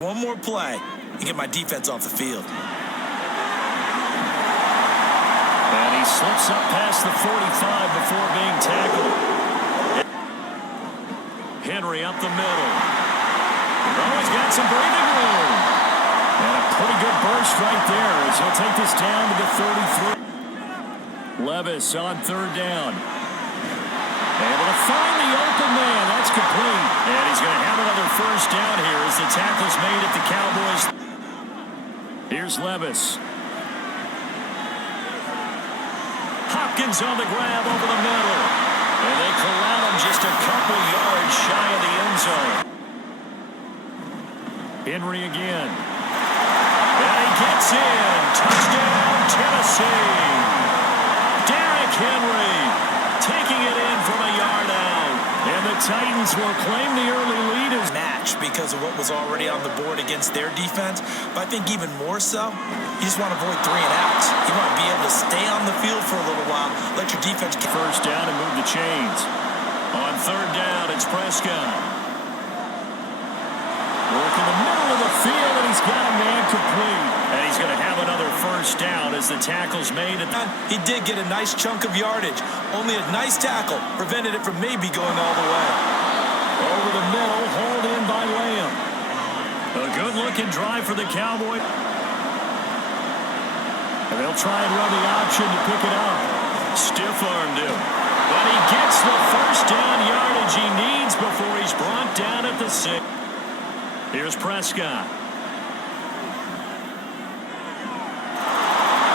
One more play and get my defense off the field. And he slips up past the 45 before being tackled. Henry up the middle. Oh, he's got some breathing room. And a pretty good burst right there as he'll take this down to the 33. Levis on third down. Able to find the open man. That's complete. And he's going to have another first down here as the tackle's made at the Cowboys. Here's Levis. Hopkins on the grab over the middle. And they corral him just a couple yards shy of the end zone. Henry again. And he gets in. Touchdown, Tennessee. Derrick Henry taking it in from a yard out. And the Titans will claim the early lead as match because of what was already on the board against their defense. But I think even more so, you just want to avoid 3 and outs. You want to be able to stay on the field for a little while, let your defense get first down and move the chains. On third down, it's Prescott. Work in the middle of the field, and he's got a man complete. And he's going to have another first down as the tackle's made. He did get a nice chunk of yardage. Only a nice tackle prevented it from maybe going all the way. Over the middle, hauled in by Lamb. A good-looking drive for the Cowboys. And they'll try and run the option to pick it up. Stiff-armed him. But he gets the first down yardage he needs before he's brought down at the 6. Here's Prescott.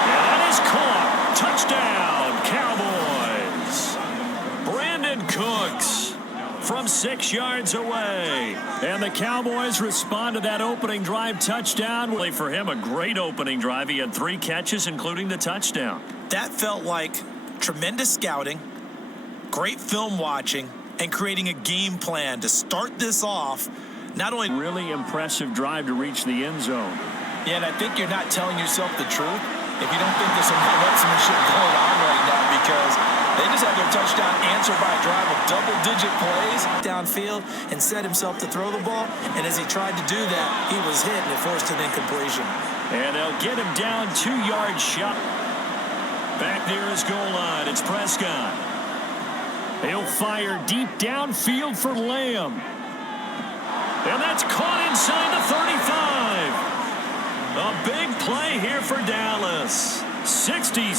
And that is caught. Touchdown, Cowboys. Brandon Cooks from 6 yards away. And the Cowboys respond to that opening drive touchdown. For him, a great opening drive. He had 3 catches, including the touchdown. That felt like tremendous scouting, great film watching, and creating a game plan to start this off. Not only really impressive drive to reach the end zone. Yeah, and I think you're not telling yourself the truth if you don't think there's some shit going on right now, because they just had their touchdown answered by a drive of double-digit plays downfield and set himself to throw the ball. And as he tried to do that, he was hit and it forced an incompletion. And they'll get him down 2 yards shot. Back near his goal line, it's Prescott. He'll fire deep downfield for Lamb. And that's caught inside the 35. A big play here for Dallas. 66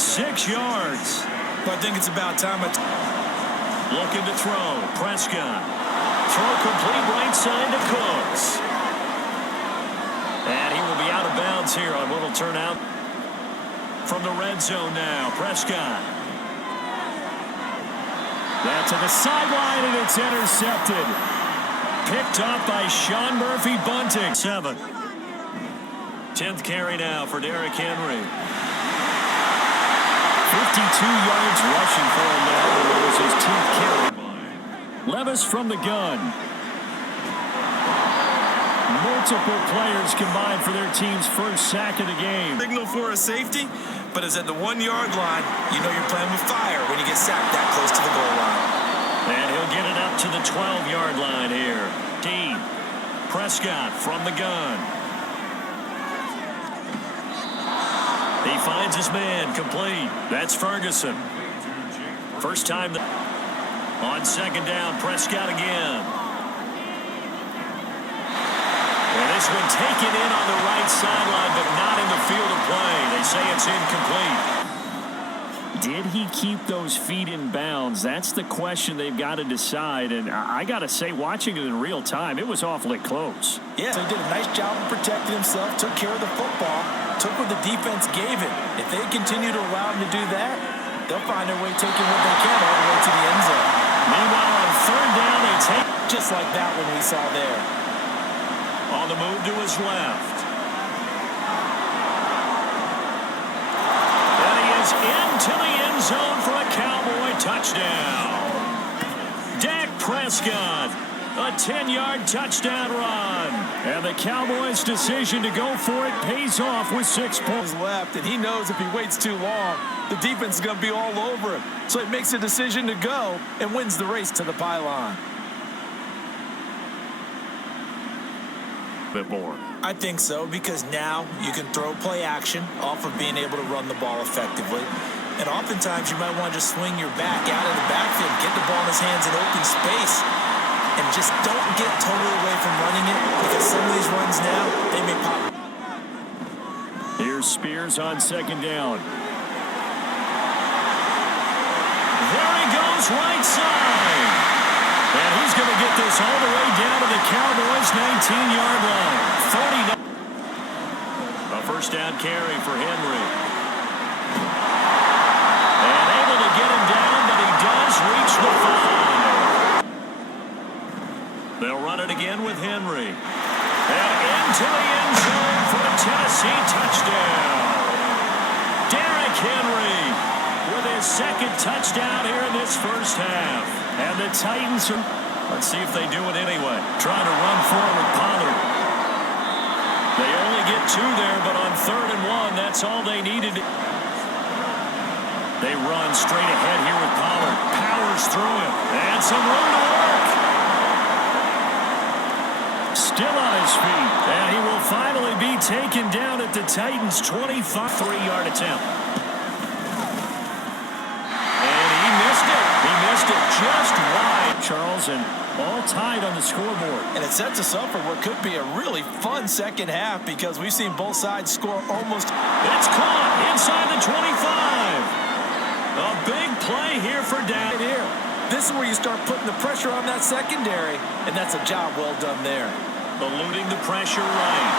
yards. But I think it's about time. Looking to throw. Prescott. Throw complete right side to Cooks. And he will be out of bounds here on what will turn out from the red zone now. Prescott. That's to the sideline, and it's intercepted. Picked up by Sean Murphy-Bunting. 7. 10th carry now for Derrick Henry. 52 yards rushing for him now. That was his 10th carry. Levis from the gun. Multiple players combined for their team's first sack of the game. Signal for a safety, but it's at the 1 yard line. You know you're playing with fire when you get sacked that close to the goal line. And he'll get it up to the 12-yard line here. Deep. Prescott from the gun. He finds his man complete. That's Ferguson. First time on second down, Prescott again. And this one taken in on the right sideline, but not in the field of play. They say it's incomplete. Did he keep those feet in bounds? That's the question they've got to decide. And I got to say, watching it in real time, it was awfully close. Yeah, so he did a nice job of protecting himself, took care of the football, took what the defense gave him. If they continue to allow him to do that, they'll find their way taking what they can all the way to the end zone. Meanwhile, on third down, they take just like that one we saw there. On the move to his left. Into the end zone for a Cowboy touchdown. Dak Prescott, a 10-yard touchdown run. And the Cowboys' decision to go for it pays off with 6 points left. And he knows if he waits too long, the defense is going to be all over him. So he makes a decision to go and wins the race to the pylon. A bit more. I think so, because now you can throw play action off of being able to run the ball effectively. And oftentimes you might want to just swing your back out of the backfield, get the ball in his hands in open space, and just don't get totally away from running it, because some of these runs now, they may pop. Here's Spears on second down. There he goes, right side. And he's going to get this all the way down to the Cowboys' 19-yard line. 49. A first down carry for Henry. And able to get him down, but he does reach the 5. They'll run it again with Henry. And into the end zone for a Tennessee touchdown. Derrick Henry with his second touchdown here in this first half. And the Titans are, let's see if they do it anyway, trying to run forward Pollard. They only get 2 there, but on 3rd and 1, that's all they needed. They run straight ahead here with Pollard. Powers through him. And some room to work. Still on his feet. And he will finally be taken down at the Titans' 25. 3-yard attempt. And he missed it. He missed it just wide, Charles, and all tied on the scoreboard. And it sets us up for what could be a really fun second half, because we've seen both sides score almost. It's caught inside the 25. A big play here for Dan. Here. This is where you start putting the pressure on that secondary, and that's a job well done there. Eluding the pressure right.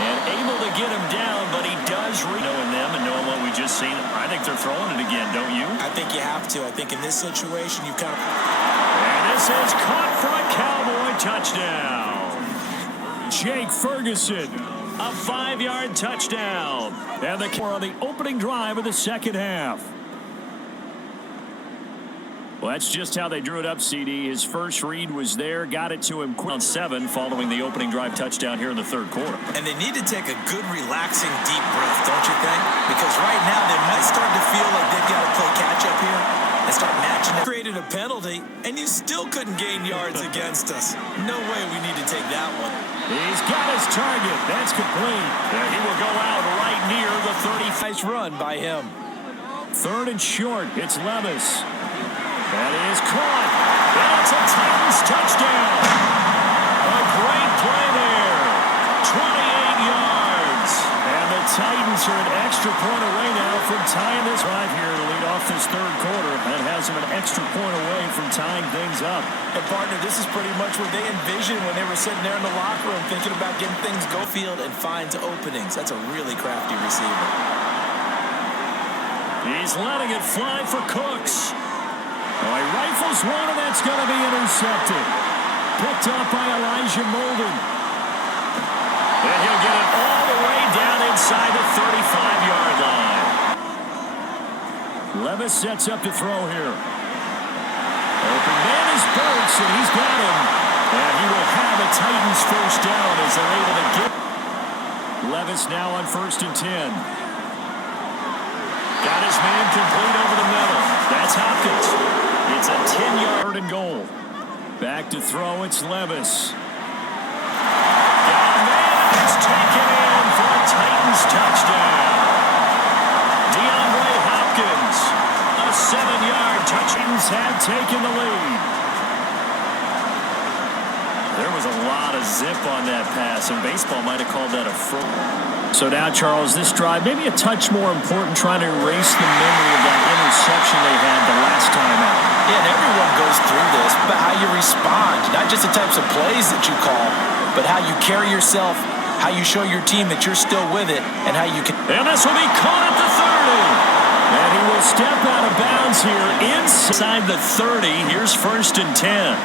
And able to get him down, but he does knowing them and knowing what we just seen. I think they're throwing it again, don't you? I think you have to. I think in this situation, you've got to. And this is caught for a Cowboy touchdown. Jake Ferguson, a 5-yard touchdown. And the on the opening drive of the second half. Well, that's just how they drew it up, CD. His first read was there, got it to him quick on 7 following the opening drive touchdown here in the 3rd quarter. And they need to take a good, relaxing, deep breath, don't you think? Because right now they might start to feel like they've got to play catch-up here and start matching. They created a penalty, and you still couldn't gain yards against us. No way we need to take that one. He's got his target. That's complete. And he will go out right near the 30. Nice run by him. 3rd and short. It's Levis. That is caught. And it's a Titans touchdown. A great play there. 28 yards. And the Titans are an extra point away now from tying this drive here to lead off this 3rd quarter. That has them an extra point away from tying things up. And, partner, this is pretty much what they envisioned when they were sitting there in the locker room thinking about getting things go field and finds openings. That's a really crafty receiver. He's letting it fly for Cooks. Oh, he rifles one, and that's going to be intercepted. Picked up by Elijah Molden. And he'll get it all the way down inside the 35-yard line. Levis sets up to throw here. Open man is Burks, and he's got him. And he will have a Titans first down as they're able to get. Levis now on 1st and 10. Got his man complete over the middle. That's Hopkins. It's a 10-yard and goal. Back to throw, it's Levis. Got a man, it's taken in for a Titans touchdown. DeAndre Hopkins, a 7-yard touch. Titans have taken the lead. There was a lot of zip on that pass, and baseball might have called that a fraud. So now, Charles, this drive maybe a touch more important, trying to erase the memory of that interception they had the last time out. Yeah, and everyone goes through this, but how you respond, not just the types of plays that you call, but how you carry yourself, how you show your team that you're still with it, and how you can. And this will be caught at the 30. And he will step out of bounds here inside the 30. Here's 1st and 10.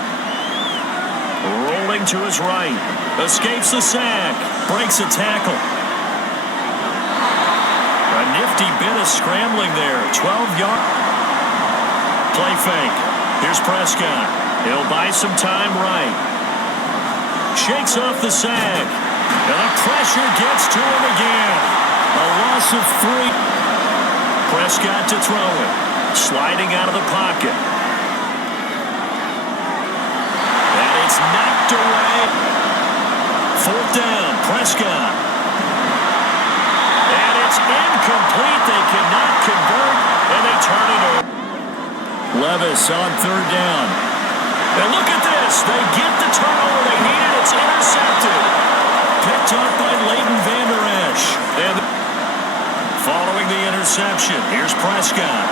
Rolling to his right. Escapes the sack. Breaks a tackle. A nifty bit of scrambling there. 12-yard. Play fake. Here's Prescott. He'll buy some time right. Shakes off the sack. And the pressure gets to him again. A loss of 3. Prescott to throw it. Sliding out of the pocket. And it's knocked away. Prescott. And it's incomplete. They cannot convert, and they turn it over. Levis on third down. And look at this. They get the turnover they needed. It's intercepted. Picked up by Leighton Vander Esch. And following the interception, here's Prescott.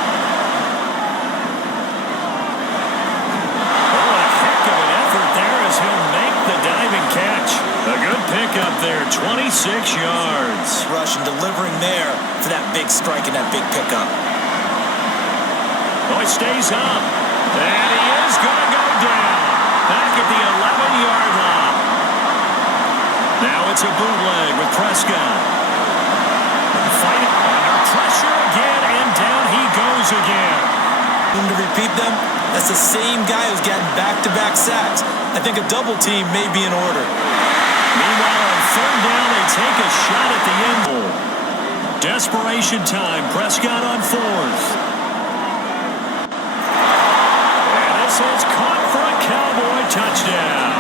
Oh, a heck of an effort there as he'll make the diving catch. A good pickup there, 26 yards. Rush and delivering there for that big strike and that big pickup. Oh, he stays up. And he is going to go down. Back at the 11-yard line. Now it's a bootleg with Prescott. Fighting under pressure again, and down he goes again. To repeat them, that's the same guy who's getting back-to-back sacks. I think a double team may be in order. Meanwhile, on third down, they take a shot at the end goal. Desperation time. Prescott on fourth. And this is caught for a Cowboy touchdown.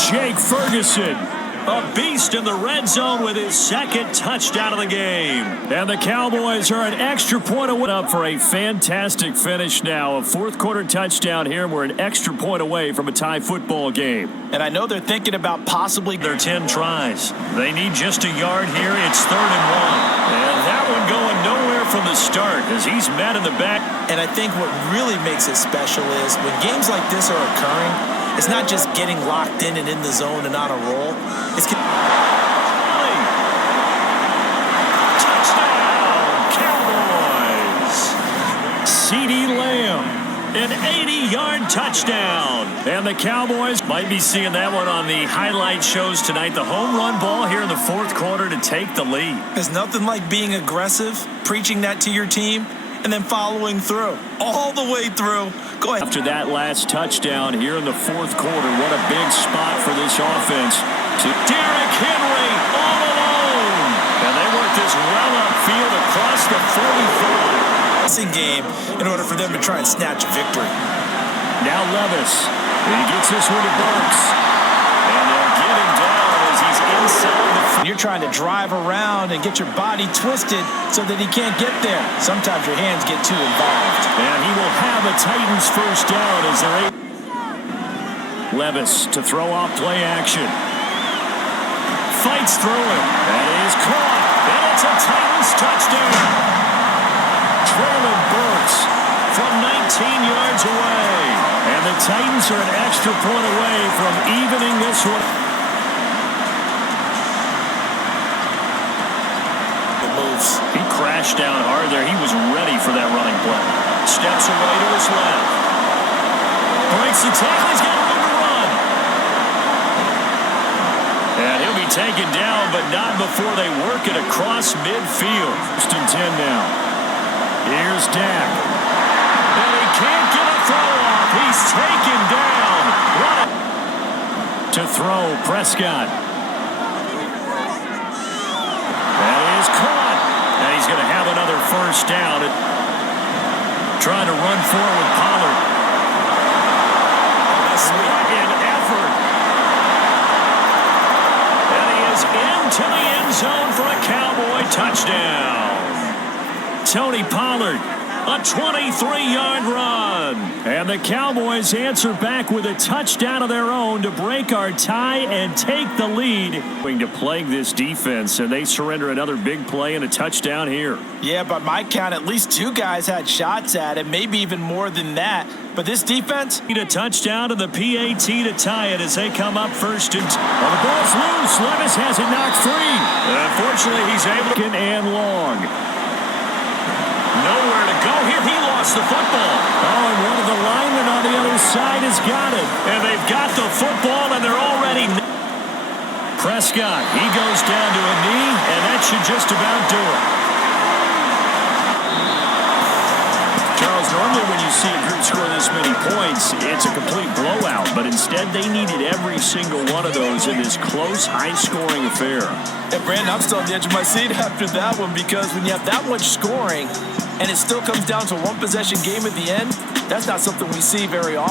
Jake Ferguson, a beast in the red zone with his second touchdown of the game. And the Cowboys are an extra point away up for a fantastic finish now. A fourth quarter touchdown here. We're an extra point away from a tie football game. And I know they're thinking about possibly their 10 tries. They need just a yard here. It's 3rd and 1. And that one going nowhere from the start as he's met in the back. And I think what really makes it special is when games like this are occurring, it's not just getting locked in and in the zone and on a roll. It's touchdown, Cowboys. CeeDee Lamb, an 80-yard touchdown. And the Cowboys might be seeing that one on the highlight shows tonight. The home run ball here in the fourth quarter to take the lead. There's nothing like being aggressive, preaching that to your team, and then following through. All the way through. Go ahead. After that last touchdown here in the fourth quarter, what a big spot for this offense. To Derrick Henry all alone. And they work this well upfield across the 45. Passing game in order for them to try and snatch a victory. Now Levis. He gets this one to Burks. And they'll get him down as he's inside the field. You're trying to drive around and get your body twisted so that he can't get there. Sometimes your hands get too involved. And he will have a Titans first down as they're able. Levis to throw off play action. Fights through it. That is caught. And it's a Titans touchdown. Traylon Burks from 19 yards away. And the Titans are an extra point away from evening this one. He crashed down hard there. He was ready for that running play. Steps away to his left. Breaks the tackle. He's got room to run. And he'll be taken down, but not before they work it across midfield. First and 10 now. Here's Dak. And he can't get a throw off. He's taken down. To throw, Prescott. That is caught. And he's going to have another first down. Trying to run forward with Pollard. What an effort. And he is into the end zone for a Cowboy touchdown. Tony Pollard, a 23-yard run. And the Cowboys answer back with a touchdown of their own to break our tie and take the lead. Going to plague this defense, and they surrender another big play and a touchdown here. Yeah, by my count, at least 2 guys had shots at it, maybe even more than that. But this defense... A touchdown to the PAT to tie it as they come up first. And well, the ball's loose. Levis has it knocked free. Unfortunately, he's able to... And long. Nowhere to go here. He lost the football. Oh, and one of the linemen on the other side has got it. And they've got the football, and they're already... Prescott, he goes down to a knee, and that should just about do it. Charles, normally when you see a group score this many points, it's a complete blowout. But instead, they needed every single one of those in this close, high-scoring affair. And Brandon, I'm still on the edge of my seat after that one because when you have that much scoring and it still comes down to a one-possession game at the end, that's not something we see very often.